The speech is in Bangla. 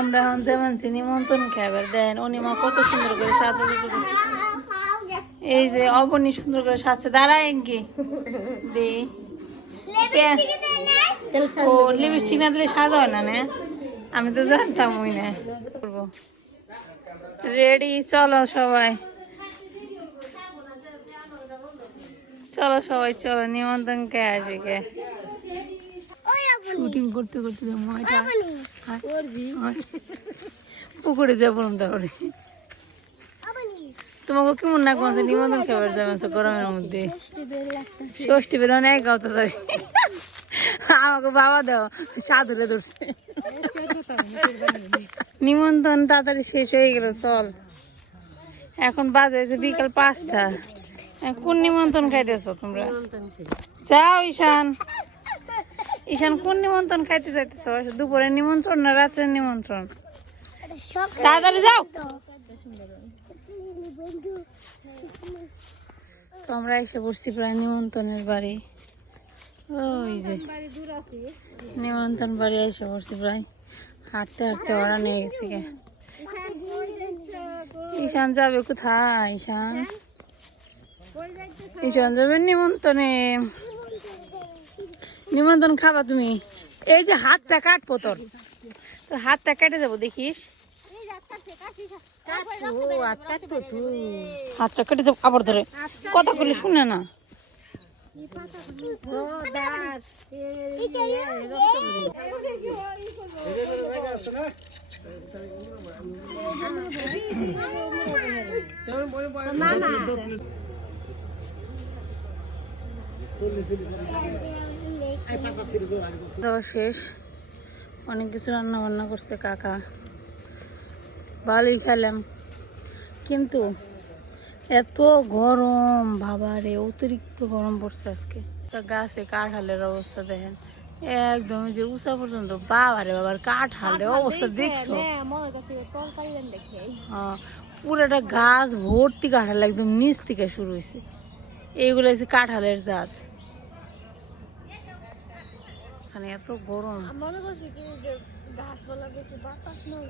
আমরা এখন যেমন নিমন্ত্রণ খাবার দেন অনিমা কত সুন্দর করে সাজাতে। এই যে অবনী সুন্দর করে সাজছে, দাঁড়ায় কি দি ও লিপস্টিক না দিলে সাজা হয় না। আমি তো জানতাম ওই না। রেডি, চলো সবাই, চলো সবাই চলো, নিমন্ত্রণ কে আসে কে। শুটিং করতে করতে পুকুরে যাবো তাহলে। তোমাকে কেমন না কোন নিমন্ত্রণ খাবার যাবেন তো গরমের মধ্যে? ষষ্ঠী বের অনেক গাওতা ধরে আমাকে বাবা দাও সাধুরে ধরছে। নিমন্ত্রণ তাড়াতাড়ি শেষ হয়ে গেল, চল এখন বাজে বিকাল 5টা। কোন নিমন্ত্রণ খাইতেছ তোমরা? যাও ঈশান, ঈশান কোন নিমন্ত্রণ খাইতে চাইতেছ? দুপুরের নিমন্ত্রণ না রাত্রের নিমন্ত্রণ? তাড়াতাড়ি যাও। তো আমরা এসে বসছি প্রায় নিমন্ত্রণের বাড়ি। ওই যে নিমন্ত্রণ বাড়ি এসে বসছি প্রায়, হাঁটতে হাঁটতে ওরা নিয়ে গেছে গে। ঈশান যাবে কোথায়? ঈশান, ঈশান যাবে নিমন্ত্রণে। নিমন্ত্রণ খাবা তুমি? এই যে হাতটা কাটবো তোর, তোর হাতটা কেটে যাবো দেখিস। হাতটা কেটে যাবো আবার ধরে, কথা বলে শুনে না। শেষ, অনেক কিছু রান্না বান্না করছে কাকা, ভালোই খেলাম। কিন্তু এত গরম বাবারে, অতিরিক্ত গরম পড়ছে আজকে। গাছে কাঁঠালের অবস্থা দেখেন, একদম যে উঁচা পর্যন্ত। বাবারে বাবার কাঁঠালের অবস্থা দেখছো? পুরোটা গাছ ভর্তি কাঁঠাল, একদম নিচ থেকে শুরু হয়েছে। এইগুলো হচ্ছে কাঁঠালের জাত। এত গরম, মনে করছি কি যে গাছপালা বেশি বাতাস নয়।